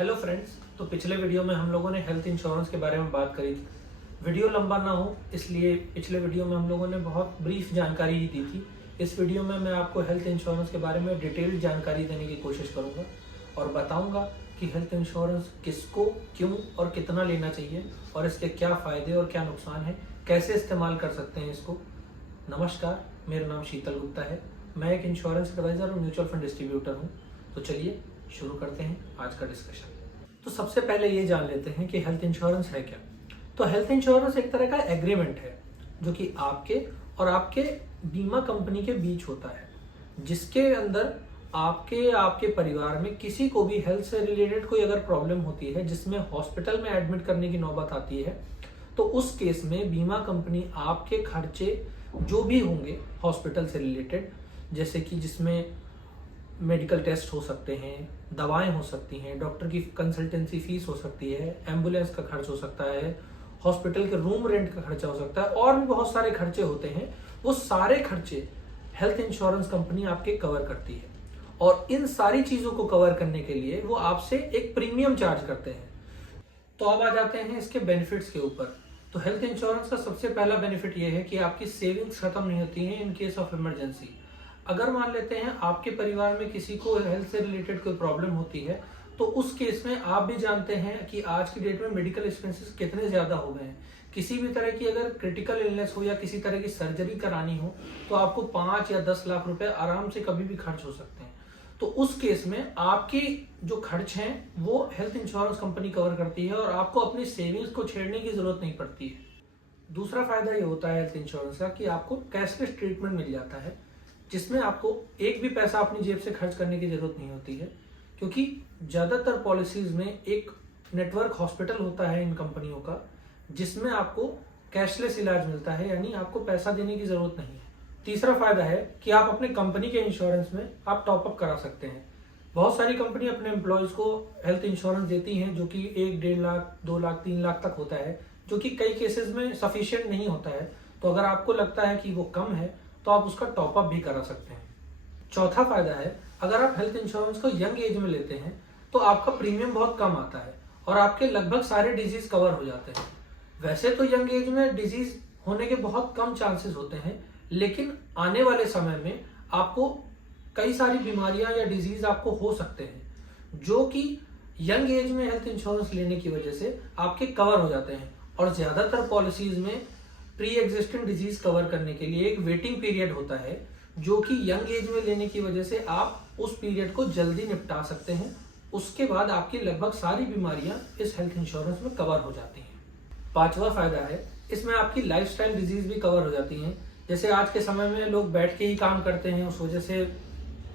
Hello friends, तो पिछले video में हम लोगों ने हेल्थ इंश्योरेंस के बारे में बात करी थी। वीडियो लंबा ना हो इसलिए पिछले वीडियो में हम लोगों ने बहुत ब्रीफ जानकारी ही दी थी। इस वीडियो में मैं आपको हेल्थ इंश्योरेंस के बारे में डिटेल्ड जानकारी देने की कोशिश करूंगा और बताऊंगा कि हेल्थ इंश्योरेंस किसको, क्यों और कितना लेना चाहिए और इसके क्या फ़ायदे और क्या नुकसान है, कैसे इस्तेमाल कर सकते हैं इसको। नमस्कार, मेरा नाम शीतल गुप्ता है। मैं एक इंश्योरेंस एडवाइज़र और म्यूचुअल फंड डिस्ट्रीब्यूटर हूँ। तो चलिए शुरू करते हैं आज का डिस्कशन। तो सबसे पहले ये जान लेते हैं कि हेल्थ इंश्योरेंस है क्या। तो हेल्थ इंश्योरेंस एक तरह का एग्रीमेंट है जो कि आपके और आपके बीमा कंपनी के बीच होता है, जिसके अंदर आपके परिवार में किसी को भी हेल्थ से रिलेटेड कोई अगर प्रॉब्लम होती है जिसमें हॉस्पिटल में एडमिट करने की नौबत आती है, तो उस केस में बीमा कंपनी आपके खर्चे जो भी होंगे हॉस्पिटल से रिलेटेड, जैसे कि जिसमें मेडिकल टेस्ट हो सकते हैं, दवाएं हो सकती हैं, डॉक्टर की कंसल्टेंसी फीस हो सकती है, एम्बुलेंस का खर्च हो सकता है, हॉस्पिटल के रूम रेंट का खर्चा हो सकता है और भी बहुत सारे खर्चे होते हैं। वो सारे खर्चे हेल्थ इंश्योरेंस कंपनी आपके कवर करती है और इन सारी चीज़ों को कवर करने के लिए वो आपसे एक प्रीमियम चार्ज करते हैं। तो अब आ जाते हैं इसके बेनिफिट्स के ऊपर। तो हेल्थ इंश्योरेंस का सबसे पहला बेनिफिट ये है कि आपकी सेविंग्स खत्म नहीं होती हैं इन केस ऑफ इमरजेंसी। अगर मान लेते हैं आपके परिवार में किसी को हेल्थ से रिलेटेड कोई प्रॉब्लम होती है, तो उस केस में आप भी जानते हैं कि आज की डेट में मेडिकल एक्सपेंसेस कितने ज़्यादा हो गए हैं। किसी भी तरह की अगर क्रिटिकल इलनेस हो या किसी तरह की सर्जरी करानी हो तो आपको 5 या 10 लाख रुपए आराम से कभी भी खर्च हो सकते हैं। तो उस केस में आपकी जो खर्च हैं वो हेल्थ इंश्योरेंस कंपनी कवर करती है और आपको अपनी सेविंग्स को छेड़ने की जरूरत नहीं पड़ती है। दूसरा फायदा ये होता है हेल्थ इंश्योरेंस का कि आपको कैशलेस ट्रीटमेंट मिल जाता है, जिसमें आपको एक भी पैसा अपनी जेब से खर्च करने की जरूरत नहीं होती है, क्योंकि ज़्यादातर पॉलिसीज में एक नेटवर्क हॉस्पिटल होता है इन कंपनियों का, जिसमें आपको कैशलेस इलाज मिलता है, यानी आपको पैसा देने की जरूरत नहीं है। तीसरा फायदा है कि आप अपने कंपनी के इंश्योरेंस में आप टॉपअप करा सकते हैं। बहुत सारी कंपनी अपने एम्प्लॉयज़ को हेल्थ इंश्योरेंस देती हैं जो कि 1-1.5 लाख, 2 लाख, 3 लाख तक होता है, जो कि कई केसेस में सफिशिएंट नहीं होता है। तो अगर आपको लगता है कि वो कम है तो आप उसका टॉपअप भी करा सकते हैं। चौथा फायदा है, अगर आप हेल्थ इंश्योरेंस को यंग एज में लेते हैं तो आपका प्रीमियम बहुत कम आता है और आपके लगभग सारे डिजीज कवर हो जाते हैं। वैसे तो यंग एज में डिजीज होने के बहुत कम चांसेस होते हैं, लेकिन आने वाले समय में आपको कई सारी बीमारियां या डिजीज आपको हो सकते हैं जो कि यंग एज में हेल्थ इंश्योरेंस लेने की वजह से आपके कवर हो जाते हैं। और ज्यादातर पॉलिसीज में प्री एग्जिस्टिंग डिजीज कवर करने के लिए एक वेटिंग पीरियड होता है, जो कि यंग एज में लेने की वजह से आप उस पीरियड को जल्दी निपटा सकते हैं। उसके बाद आपकी लगभग सारी बीमारियां इस हेल्थ इंश्योरेंस में कवर हो जाती हैं। पांचवा फायदा है, इसमें आपकी लाइफस्टाइल डिजीज भी कवर हो जाती हैं। जैसे आज के समय में लोग बैठ के ही काम करते हैं, उस वजह से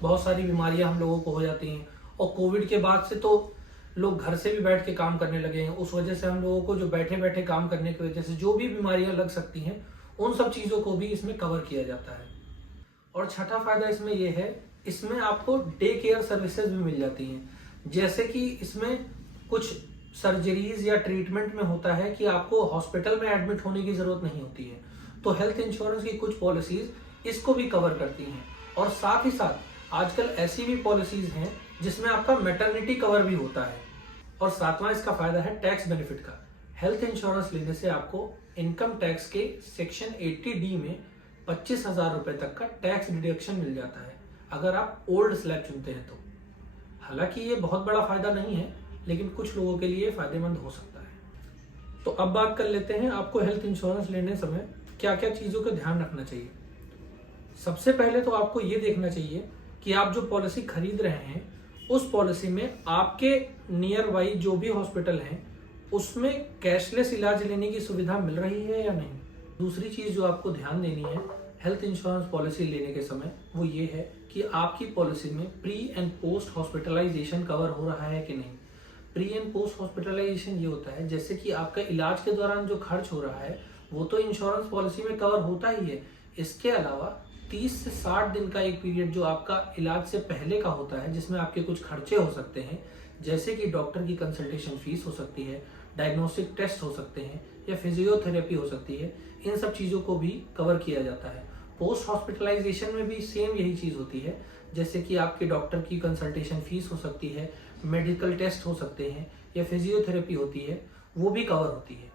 बहुत सारी बीमारियां हम लोगों को हो जाती हैं। और कोविड के बाद से तो लोग घर से भी बैठ के काम करने लगे हैं, उस वजह से हम लोगों को जो बैठे बैठे काम करने की वजह से जो भी बीमारियां लग सकती हैं, उन सब चीज़ों को भी इसमें कवर किया जाता है। और छठा फायदा इसमें यह है, इसमें आपको डे केयर सर्विसेज भी मिल जाती हैं। जैसे कि इसमें कुछ सर्जरीज या ट्रीटमेंट में होता है कि आपको हॉस्पिटल में एडमिट होने की जरूरत नहीं होती है, तो हेल्थ इंश्योरेंस की कुछ पॉलिसीज इसको भी कवर करती हैं। और साथ ही साथ आजकल ऐसी भी पॉलिसीज हैं जिसमें आपका मैटरनिटी कवर भी होता है। और सातवां इसका फायदा है टैक्स बेनिफिट का। हेल्थ इंश्योरेंस लेने से आपको इनकम टैक्स के सेक्शन 80D में 25,000 रुपए तक का टैक्स डिडक्शन मिल जाता है अगर आप ओल्ड स्लैब चुनते हैं तो। हालांकि ये बहुत बड़ा फायदा नहीं है, लेकिन कुछ लोगों के लिए फायदेमंद हो सकता है। तो अब बात कर लेते हैं आपको हेल्थ इंश्योरेंस लेने समय क्या क्या चीज़ों का ध्यान रखना चाहिए। सबसे पहले तो आपको ये देखना चाहिए कि आप जो पॉलिसी खरीद रहे हैं उस पॉलिसी में आपके नियर बाई जो भी हॉस्पिटल हैं उसमें कैशलेस इलाज लेने की सुविधा मिल रही है या नहीं। दूसरी चीज़ जो आपको ध्यान देनी है हेल्थ इंश्योरेंस पॉलिसी लेने के समय, वो ये है कि आपकी पॉलिसी में pre and post hospitalisation cover हो रहा है कि नहीं। प्री एंड पोस्ट हॉस्पिटलाइजेशन ये होता है जैसे कि आपका इलाज के दौरान जो खर्च हो रहा है वो तो इंश्योरेंस पॉलिसी में कवर होता ही है। इसके अलावा 30 से 60 दिन का एक पीरियड जो आपका इलाज से पहले का होता है, जिसमें आपके कुछ खर्चे हो सकते हैं, जैसे कि डॉक्टर की कंसल्टेशन फीस हो सकती है, डायग्नोस्टिक टेस्ट हो सकते हैं या फिजियोथेरेपी हो सकती है, इन सब चीज़ों को भी कवर किया जाता है। पोस्ट हॉस्पिटलाइजेशन में भी सेम यही चीज़ होती है, जैसे कि आपके डॉक्टर की कंसल्टेशन फीस हो सकती है, मेडिकल टेस्ट हो सकते हैं या फिजियोथेरेपी होती है, वो भी कवर होती है।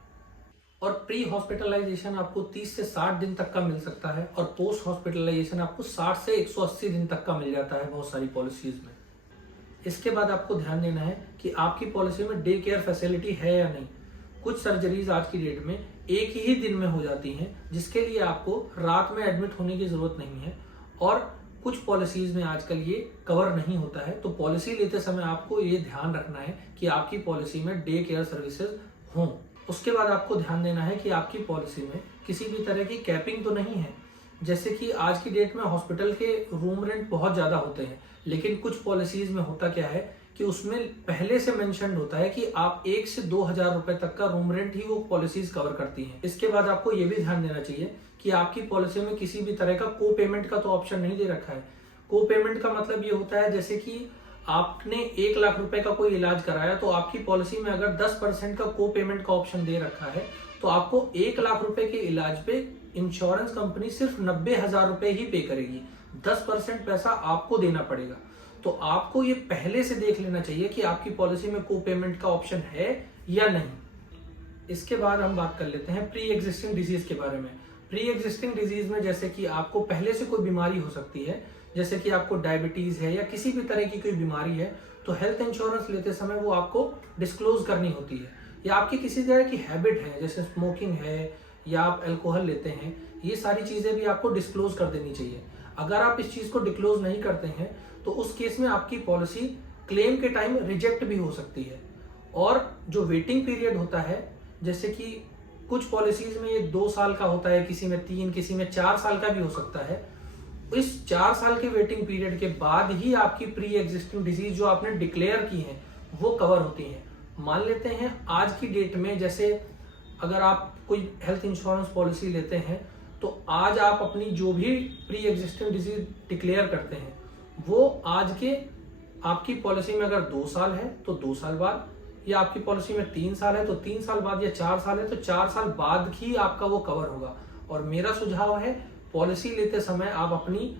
और प्री हॉस्पिटलाइजेशन आपको 30 से 60 दिन तक का मिल सकता है और पोस्ट हॉस्पिटलाइजेशन आपको 60 से 180 दिन तक का मिल जाता है बहुत सारी पॉलिसीज में। इसके बाद आपको ध्यान देना है कि आपकी पॉलिसी में डे केयर फैसिलिटी है या नहीं। कुछ सर्जरीज आज की डेट में एक ही दिन में हो जाती हैं, जिसके लिए आपको रात में एडमिट होने की जरूरत नहीं है, और कुछ पॉलिसीज में आजकल ये कवर नहीं होता है। तो पॉलिसी लेते समय आपको ये ध्यान रखना है कि आपकी पॉलिसी में डे केयर सर्विसेज हों। उसके बाद आपको ध्यान देना है कि आपकी पॉलिसी में किसी भी तरह की कैपिंग तो नहीं है। जैसे कि आज की डेट में हॉस्पिटल के रूम रेंट बहुत ज़्यादा होते हैं, लेकिन कुछ पॉलिसीज में होता क्या है कि उसमें पहले से मेंशन होता है कि आप 1 से 2,000 रुपए तक का रूम रेंट ही वो पॉलिसीज कवर करती हैं। इसके बाद आपको ये भी ध्यान देना चाहिए कि आपकी पॉलिसी में किसी भी तरह का को पेमेंट का तो ऑप्शन नहीं दे रखा है। को पेमेंट का मतलब ये होता है जैसे कि आपने 1 लाख रुपए का कोई इलाज कराया, तो आपकी पॉलिसी में अगर 10% का को पेमेंट का ऑप्शन दे रखा है, तो आपको 1 लाख रुपए के इलाज पे इंश्योरेंस कंपनी सिर्फ 90,000 रुपए ही पे करेगी। 10% पैसा आपको देना पड़ेगा। तो आपको ये पहले से देख लेना चाहिए कि आपकी पॉलिसी में को पेमेंट का ऑप्शन है या नहीं। इसके बाद हम बात कर लेते हैं प्री एग्जिस्टिंग डिजीज के बारे में। प्री एग्जिस्टिंग डिजीज में जैसे कि आपको पहले से कोई बीमारी हो सकती है, जैसे कि आपको डायबिटीज है या किसी भी तरह की कोई बीमारी है, तो हेल्थ इंश्योरेंस लेते समय वो आपको डिस्क्लोज करनी होती है। या आपकी किसी तरह की हैबिट है, जैसे स्मोकिंग है या आप अल्कोहल लेते हैं, ये सारी चीजें भी आपको डिस्क्लोज कर देनी चाहिए। अगर आप इस चीज को डिस्क्लोज नहीं करते हैं तो उस केस में आपकी पॉलिसी क्लेम के टाइम रिजेक्ट भी हो सकती है। और जो वेटिंग पीरियड होता है, जैसे कि कुछ पॉलिसीज में ये 2 साल का होता है, किसी में 3, किसी में 4 साल का भी हो सकता है। इस 4 साल के वेटिंग पीरियड के बाद ही आपकी प्री एग्जिस्टिंग डिजीज जो आपने डिक्लेयर की है वो कवर होती है। मान लेते हैं आज की डेट में, जैसे अगर आप कोई हेल्थ इंश्योरेंस पॉलिसी लेते हैं, तो आज आप अपनी जो भी प्री एग्जिस्टिंग डिजीज डिक्लेयर करते हैं वो आज के आपकी पॉलिसी में अगर 2 साल है तो 2 साल बाद, या आपकी पॉलिसी में 3 साल है तो 3 साल बाद, या 4 साल है तो 4 साल बाद ही आपका वो कवर होगा। और मेरा सुझाव है पॉलिसी लेते समय आप अपनी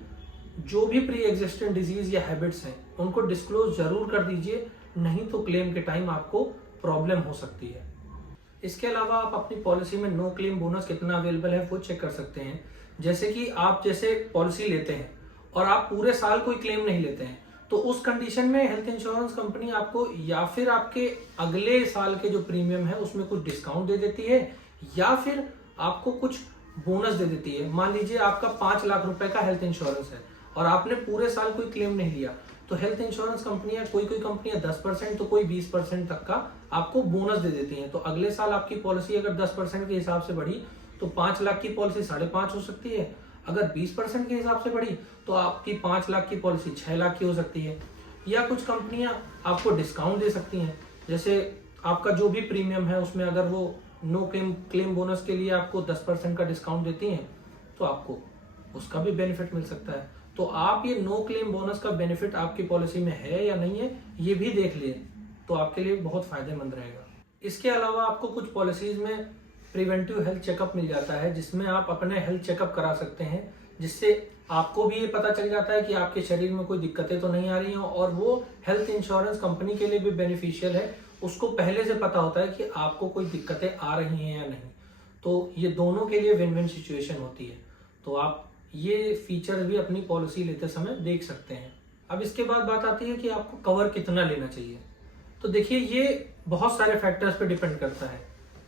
जो भी प्री एग्जिस्टिंग डिजीज या हैबिट्स हैं उनको डिस्क्लोज जरूर कर दीजिए, नहीं तो क्लेम के टाइम आपको प्रॉब्लम हो सकती है। इसके अलावा आप अपनी पॉलिसी में नो क्लेम बोनस कितना अवेलेबल है वो चेक कर सकते हैं। जैसे कि आप जैसे पॉलिसी लेते हैं और आप पूरे साल कोई क्लेम नहीं लेते हैं, तो उस कंडीशन में हेल्थ इंश्योरेंस कंपनी आपको या फिर आपके अगले साल के जो प्रीमियम है उसमें कुछ डिस्काउंट दे देती है, या फिर आपको कुछ बोनस दे देती है। मान लीजिए आपका 5 लाख रुपए का हेल्थ इंश्योरेंस है और आपने पूरे साल कोई क्लेम नहीं लिया, तो हेल्थ इंश्योरेंस कंपनियां कोई कंपनियां 10% तो कोई 20% तक का आपको बोनस दे देती हैं। तो अगले साल आपकी पॉलिसी अगर 10% के हिसाब से बढ़ी तो 5 लाख की पॉलिसी 5.5 हो सकती है। अगर 20% के हिसाब से बढ़ी तो आपकी 5 लाख की पॉलिसी 6 लाख की हो सकती है। या कुछ कंपनियां आपको डिस्काउंट दे सकती हैं, जैसे आपका जो भी प्रीमियम है उसमें अगर वो नो क्लेम बोनस के लिए आपको 10% का डिस्काउंट देती हैं तो आपको उसका भी बेनिफिट मिल सकता है। तो आप ये नो क्लेम बोनस का बेनिफिट आपकी पॉलिसी में है या नहीं है ये भी देख लिए, तो आपके लिए बहुत फायदेमंद रहेगा। इसके अलावा आपको कुछ पॉलिसीज में प्रिवेंटिव हेल्थ चेकअप मिल जाता है, जिसमें आप अपने हेल्थ चेकअप करा सकते हैं, जिससे आपको भी ये पता चल जाता है कि आपके शरीर में कोई दिक्कतें तो नहीं आ रही हैं, और वो हेल्थ इंश्योरेंस कंपनी के लिए भी बेनिफिशियल है। उसको पहले से पता होता है कि आपको कोई दिक्कतें आ रही हैं या नहीं। तो ये दोनों के लिए विन विन सिचुएशन होती है। तो आप ये फीचर भी अपनी पॉलिसी लेते समय देख सकते हैं। अब इसके बाद बात आती है कि आपको कवर कितना लेना चाहिए। तो देखिए, ये बहुत सारे फैक्टर्स पे डिपेंड करता है,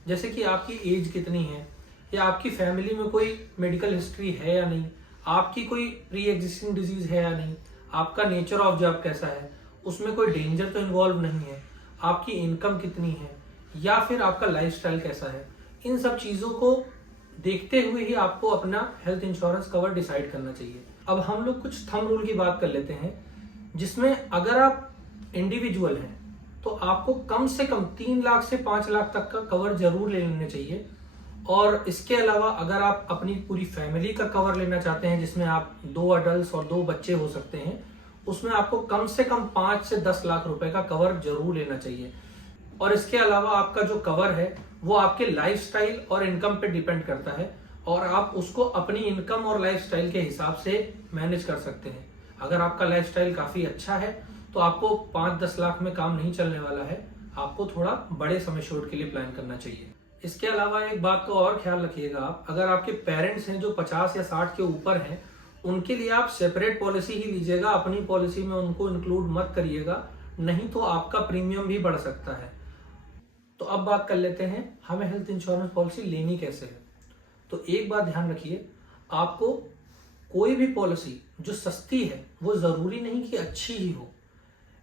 जैसे कि आपकी एज कितनी है, या आपकी फैमिली में कोई मेडिकल हिस्ट्री है या नहीं, आपकी कोई प्री एग्जिस्टिंग डिजीज है या नहीं, आपका नेचर ऑफ जॉब कैसा है, उसमें कोई डेंजर तो इन्वॉल्व नहीं है, आपकी इनकम कितनी है, या फिर आपका लाइफस्टाइल कैसा है। इन सब चीजों को देखते हुए ही आपको अपना हेल्थ इंश्योरेंस कवर डिसाइड करना चाहिए। अब हम लोग कुछ थंब रूल की बात कर लेते हैं, जिसमें अगर आप इंडिविजुअल हैं तो आपको कम से कम 3 लाख से 5 लाख तक का कवर जरूर ले लेना चाहिए। और इसके अलावा अगर आप अपनी पूरी फैमिली का कवर लेना चाहते हैं, जिसमें आप 2 अडल्ट और 2 बच्चे हो सकते हैं, उसमें आपको कम से कम 5 से 10 लाख रुपए का कवर जरूर लेना चाहिए। और इसके अलावा आपका जो कवर है वो आपके लाइफस्टाइल और इनकम पे डिपेंड करता है, और आप उसको अपनी इनकम और लाइफस्टाइल के हिसाब से मैनेज कर सकते हैं। अगर आपका लाइफस्टाइल काफी अच्छा है तो तो आपको 5-10 लाख में काम नहीं चलने वाला है, आपको थोड़ा बड़े समय शॉर्ट के लिए प्लान करना चाहिए। इसके अलावा एक बात को और ख्याल रखिएगा आप, अगर आपके पेरेंट्स हैं जो 50 या 60 के ऊपर हैं, उनके लिए आप सेपरेट पॉलिसी ही लीजिएगा, अपनी पॉलिसी में उनको इंक्लूड मत करिएगा, नहीं तो आपका प्रीमियम भी बढ़ सकता है। तो अब बात कर लेते हैं हमें हेल्थ इंश्योरेंस पॉलिसी लेनी कैसे है। तो एक बात ध्यान रखिए, आपको कोई भी पॉलिसी जो सस्ती है वो जरूरी नहीं कि अच्छी ही हो,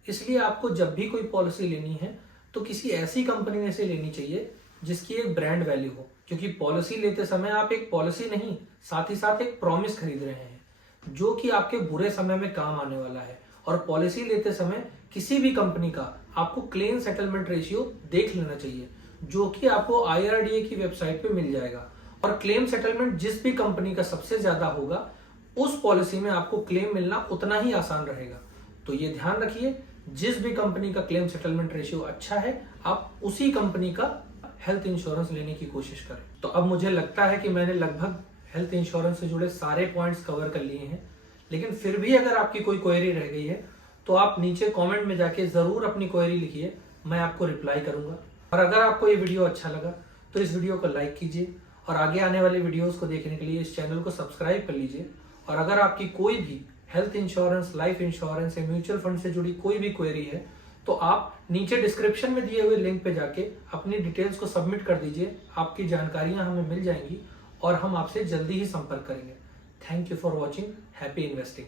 इसलिए आपको जब भी कोई पॉलिसी लेनी है तो किसी ऐसी कंपनी में से लेनी चाहिए जिसकी एक ब्रांड वैल्यू हो, क्योंकि पॉलिसी लेते समय आप एक पॉलिसी नहीं, साथ ही साथ एक प्रॉमिस खरीद रहे हैं जो कि आपके बुरे समय में काम आने वाला है। और पॉलिसी लेते समय किसी भी कंपनी का आपको क्लेम सेटलमेंट रेशियो देख लेना चाहिए, जो कि आपको IRDA की वेबसाइट पे मिल जाएगा। और क्लेम सेटलमेंट जिस भी कंपनी का सबसे ज्यादा होगा, उस पॉलिसी में आपको क्लेम मिलना उतना ही आसान रहेगा। तो ये ध्यान रखिए, जिस भी कंपनी का क्लेम सेटलमेंट रेशियो अच्छा है, आप उसी कंपनी का हेल्थ इंश्योरेंस लेने की कोशिश करें। तो अब मुझे लगता है कि मैंने लगभग हेल्थ इंश्योरेंस से जुड़े सारे पॉइंट्स कवर कर लिए हैं, लेकिन फिर भी अगर आपकी कोई क्वेरी रह गई है तो आप नीचे कमेंट में जाके जरूर अपनी क्वेरी लिखिए, मैं आपको रिप्लाई करूंगा। और अगर आपको ये वीडियो अच्छा लगा तो इस वीडियो को लाइक कीजिए और आगे आने वाले वीडियोस को देखने के लिए इस चैनल को सब्सक्राइब कर लीजिए। और अगर आपकी कोई भी हेल्थ इंश्योरेंस, लाइफ इंश्योरेंस या म्यूचुअल फंड से जुड़ी कोई भी क्वेरी है तो आप नीचे डिस्क्रिप्शन में दिए हुए लिंक पे जाके अपनी डिटेल्स को सबमिट कर दीजिए, आपकी जानकारियां हमें मिल जाएंगी और हम आपसे जल्दी ही संपर्क करेंगे। Thank you for watching, happy investing.